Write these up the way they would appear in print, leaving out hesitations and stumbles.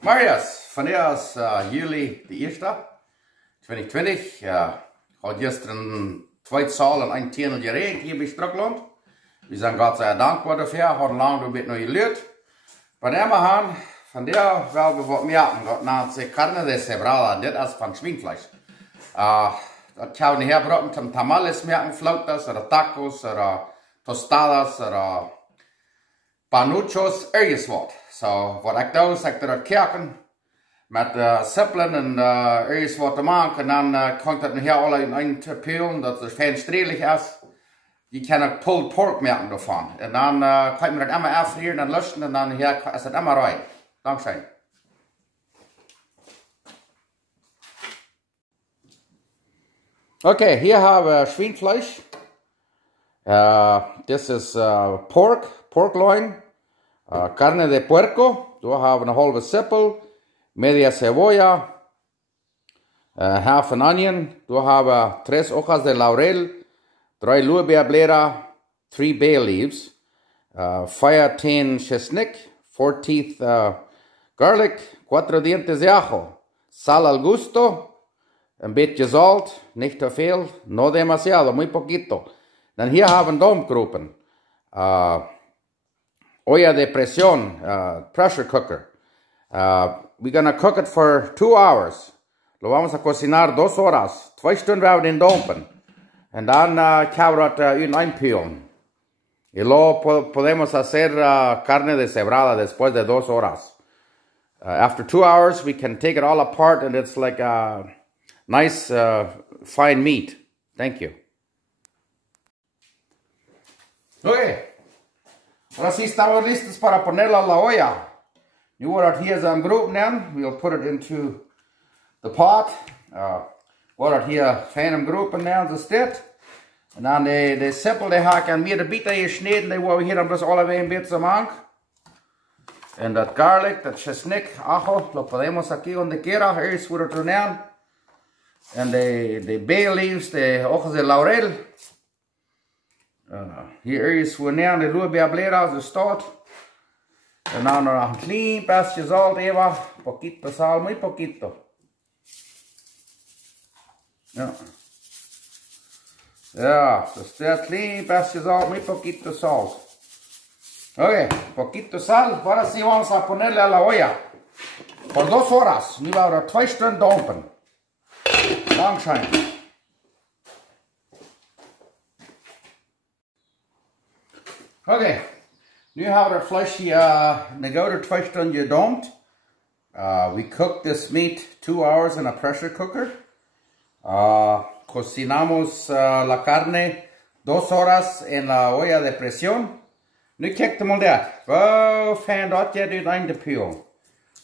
Marius, vandaag is juli de 1e, 2020. Had gisteren 2 zaal en 1 tienel geregend hier bij Strukland. We zijn God sei dankbaar dafür, hadden lang een beetje nog geleerd. Vandaag wel we wat merken, dat na se carne de cebrada, dit is van Schweinfleisch. Dat zou niet herbroken, zum tamales merken, flautas, oder tacos, oder tostadas, oder panuchos, ergens wat. So, wat ik doe, is ik dat kerken met sippelen en ergens wat te maken. En dan kan ik dat hier alle in een peel, dat het fijn strelig is. Je kan ook pulled pork merken daarvan. En dan kan je me dat immer afvrieren en lusten en dan hier is het immer rein. Dankzij. Okay, hier haben wir Schweinfleisch. Das ist pork loin, carne de puerco. Da haben wir eine halbe Sippel, media cebolla, half an onion. Da haben wir 3 hojas de laurel, 3 lorbeerblätter, 3 bay leaves, 10 chesnick, 4 teeth garlic, 4 dientes de ajo, sal al gusto. Ein bisschen Salz, nicht zu viel, no demasiado, muy poquito. Dann hier haben wir Domgruppen. Olla de presión, pressure cooker. We're gonna cook it for 2 hours. Lo vamos a cocinar 2 horas. 2 Stunden werden wir den Dompen. Und dann kann wir das einpülen. Y luego podemos hacer carne deshebrada después de 2 horas. After 2 hours, we can take it all apart and it's like nice, fine meat. Thank you. Okay. Ahora sí estamos listos para ponerlo a la olla. You want it here some group now. We'll put it into the pot. What hier feinem groepen now is dit. En dan de sippel die ga ik aan meer de bieten gesneden. Die worden we hier dan dus alle een beetje maken. En dat garlic, dat chesnick, ajo, lo podemos aquí donde quiera. Eerst wordt het erin. En de bay leaves, de hojas de laurel. Hier is we neer de lorbeerblätter als de staat. En dan nog een klein beetje zout even. Poquito sal, muy poquito. Ja. Ja, dus dat klein beetje zout, muy poquito sal. Ok, poquito sal. Ahora sí vamos a ponerle a la olla. Por 2 horas. Nu gaan we 2 Stunden dompen. Langschein. Okay, nu hebben we het vlees hier 2 Stunden gedompt. We cooked this meat 2 hours in a pressure cooker. Cocinamos la carne 2 horas en la olla de presión. Nu kijk je maar dat. Wow, fijn dat je dit aan de peel.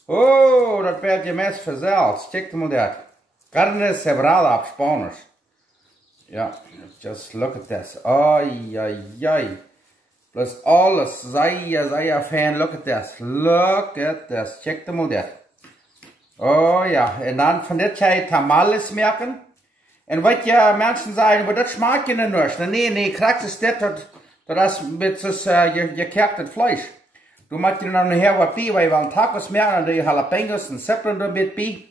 Oh, dat werd je mes verzeld. Kijk je maar dat. Carne cebrada op Spanisch. Ja, just look at this. Ai, ai, ai. Plus alles, zeer fijn. Look at this. Look at this. Check them mal dat. Oh ja, en dan van dit ga je tamales merken. En wat je mensen zeggen, maar dat smaakt je niet. Nee, krijg je dit, dat is met je kerkt het vlees. Du maakt je dan hier wat bij, waar je wel tacos merken, die jalapenos en sippelen er met bij.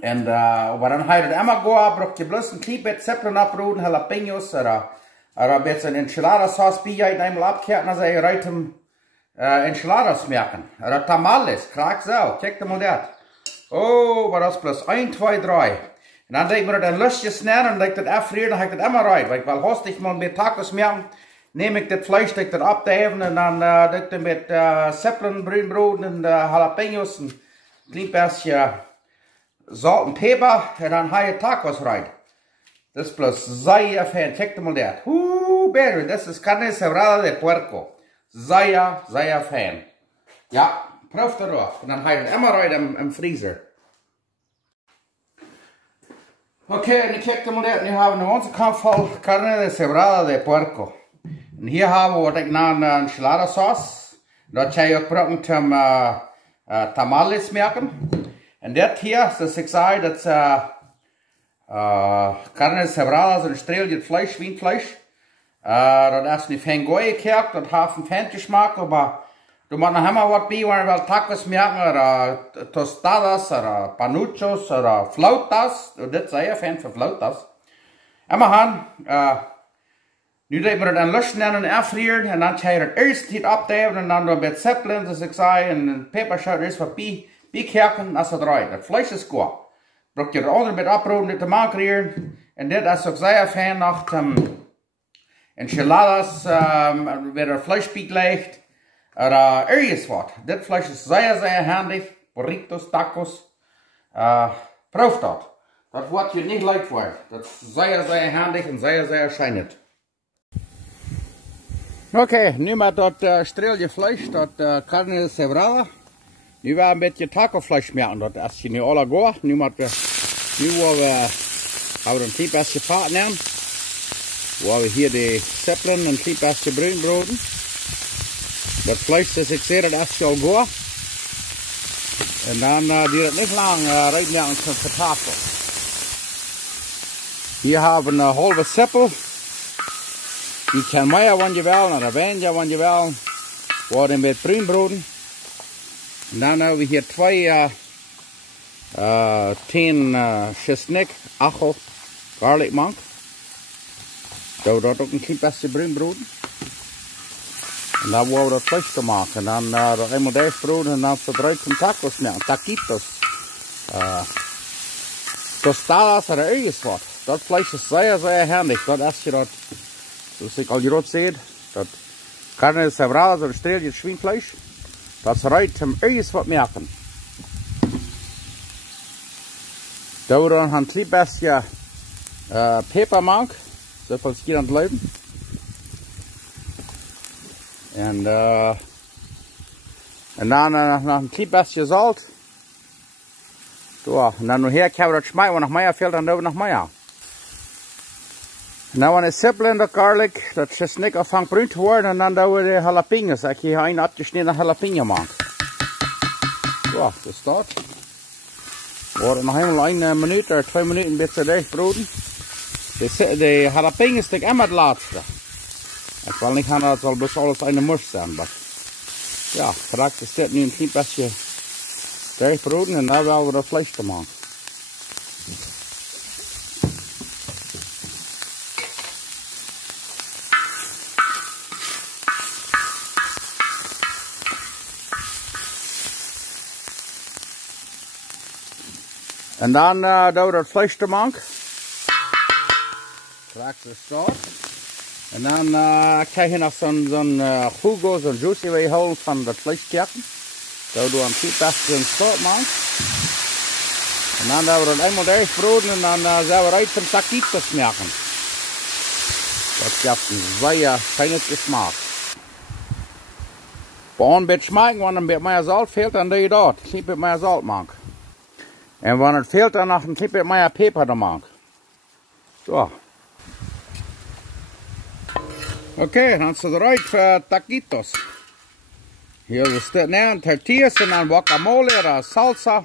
En maar dan ga je het immer goed, brok je bloß een klein beetje sippelen aproeden, jalapenos, oder een beetje enchilada sauce bij, je eenmaal abkehrt, en dan zeg je rijdt hem enchiladas merken. Oder tamales, krijg zo, kijk dan maar dat. Oh, maar dat is plus 1, 2, 3. En dan denk ik me dat een lusje snel, en dan denk ik dat afvrieren, dan ga ik dat immer rijden. Want ik wil hostig maar met tacos merken, neem ik dit vlees, denk ik dat op te heffen, en dan denk ik dat met sippelen, bruinbrood, en jalapenos, en een klein beetje zout en peper, en dan ga je tacos rijden. Dat is plus zeer fijn, kijk dan maar dat. Baby, dat is carne cebrada de puerco. Zeer fijn. Ja, proef erop. En dan ga je het immer rijden im vriezer. Oké, en ik kijk dan maar dat. Nu hebben we onze kant vol carne de cebrada de puerco. En hier hebben we wat ik naar een enchilada sauce. Dat ga je ook gebruiken om tamales maken. En dit hier, zoals ik zei, dat is carne cebrada, zo'n streelje vlees, schweinfleisch. Dat is niet fijn goeie kerk, dat heeft een fijn smaak, maar Du musst noch immer was bei, wenn wir Tacos machen, oder Tostadas, oder Panuchos, oder Flautas. Und das sei ja Fan für Flautas. Immer haben, nu dat we dan lusten en afvrieren en dan ga je het eerst niet opdeven en dan door met zeppelen, zoals ik zei, en een peperzout is wat bijkerken als het draait. Het vlees is goed. Brok je er onder met oproepen te maken en dit als ik zei fan nog enchiladas, waar er vlees bij ligt, ergens wat. Dit vlees is zeer handig, burritos, tacos, proef dat. Dat wordt je niet leuk voor. Dat is zeer handig en zeer schijnend. Okay, nu met dat streelje vlees, dat carne cebrada. Nu weer een beetje tacoflees maken. Dat als je nu alle gaat, nu hebben we een klein beetje vaat nemen. We hebben hier de zeppelen en een klein beetje bruinbroden. Dat vlees is ik zeer dat als je al gaat. En dan duurt het niet lang rijden naar een tafel. Hier hebben we een halve zeppel. Die kan meer wanneer je wil, en weniger wanneer je wil. Worden met bruinbroden. En dan hebben we hier 2 10 chesnik, achel, garlic monk. Doe dat ook een klein beetje bruinbroden. En dan worden we dat vlees te maken. En dan dat eenmaal deze broden en dan verdraaid van tacos nemen, taquitos. Tostadas er ergens wat. Dat vlees is zeer handig. Dat als je dat, zoals ik al groot zei, dat carne cebrada, zo'n streelje schweinvlees, dat is eruit om ergens wat maken. Dan we dan een klein beetje peper maken, zoveel schiet aan het leven. En dan nog een klein beetje zout. So, en dan nog hier kan we dat schmijten, wat nog meer veel, dan doen we nog meer. En dan wanneer zeppelen dat garlic, dat chesnik afhangt bruin te worden, en dan doen we de jalapenos. Ik hier een afgesneden jalapeno maken. Zo, dat is dat. We worden nog helemaal 1 minuut of 2 minuten een beetje dicht broden. De jalapenos stuk immer het laatste. Ik wil niet gaan dat het zal best alles in de mus zijn, maar ja, straks is dit nu een klein beetje dicht broden en dan willen we dat vlees te maken. En dan doen we dat vlees te maken. Straks is dat. En dan krijg je nog zo'n jugo, zo'n juicy waar je holt van dat vleeskjakken. Doen we een klein beetje in stoot maken. En dan doen we dat eenmaal deze broden en dan zijn we uit van taquitos maken. Dat geeft een zeer fijne smaak. Voor een beetje smaken, wanneer een beetje meer zout fehlt, dan doe je dat. Een beetje meer zout maken. En wanneer het fehlt, dan nog een beetje meer peper te maken. Zo. Oké, dan is het eruit voor taquitos. Hier is het neer, tortillas en dan guacamole of salsa.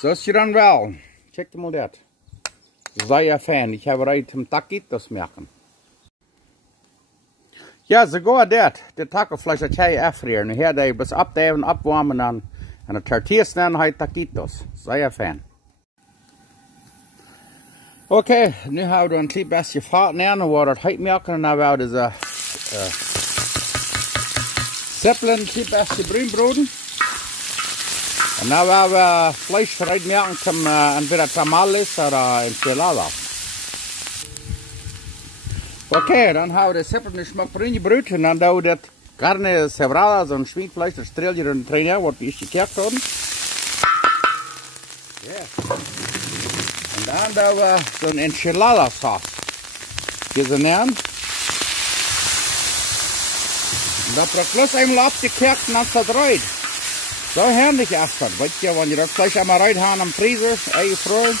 Zoals je dan wel. Check hem al dat. Zeer fan. Ik heb eruit om taquitos maken. Ja, zo gaat dat. De tacoflees dat jij afvrieren. Nu hier je best opdeven, opwarmen en de tortillas dan heet taquitos. Zeer fan. Oké, nu hebben we een klein beetje vaat neer. Nu worden we het heet maken en dan hebben we deze zeppelen, een klein beetje bruinbroden. En dan hebben we vlees vooruit maken om entweder tamales of enchiladas. Oké, dan hebben we de zeppelen een smak bruin gebruikt en dan doen we dat carne cebrada, zo'n schweinvlees, dat streel je er een trainer, wat we eerst gekeken hadden. Yeah. En dan doen we zo'n enchilada saus. Hier zijn aan. En dat wordt plus eenmaal opgekeken en dan staat eruit. Zo handig is dat, weet je, wanneer je dat vlees eenmaal uithaalt in de vriezer, eigen vroeg,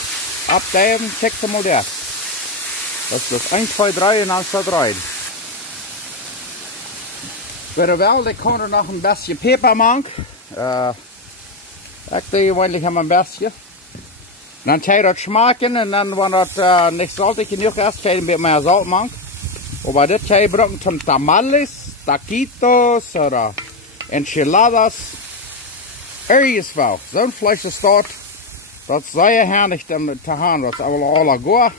opdeven, check hem maar dat. Dat is dus 1, 2, 3 en dan staat eruit. Verder wel, ik kan er nog een beetje peper maken. Ik doe eigenlijk helemaal een beetje. Dan ga je dat smaken en dan wanneer het niet saltig genoeg is, ga je een beetje meer zout maken. Maar dit ga je gebruiken zum tamales, taquitos, of Enchiladas, ergens zo'n Fleisch ist dort, das sehr herrlich zu haben, das ist aber alle gut.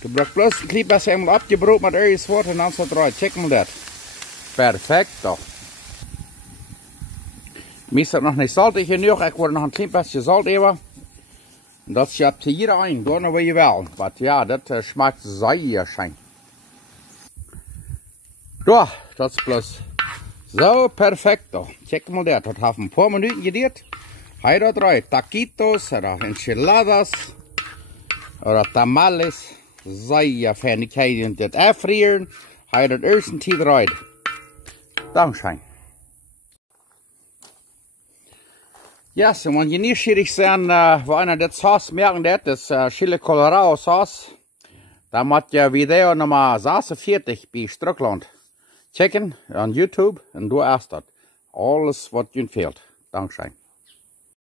Du brauchst bloß ein klein bisschen abgebrot mit ergens und dann so drauf. Check mal das. Perfekto. Mir ist das noch nicht salzig genug, ich wollte noch ein klein bisschen Salz geben. Und das schiebt hier ein, da noch wie ihr will. Aber ja, das schmeckt sehr schön. Ja, das ist bloß so perfekto. Check mal das, das hat ein paar Minuten gedauert. Hier da drei Taquitos oder Enchiladas oder Tamales. Sehr fein, ich kann das erfrieren. Hier das erste Tee rein. Dankeschön. Ja, so, wenn ihr neugierig seid, wo einer das Sauce merken, das Chile Colorado Sauce, dann macht ihr Video Nummer 46 bei Strickland. Checken an YouTube und du erst das. Alles, was dir fehlt. Dankeschön.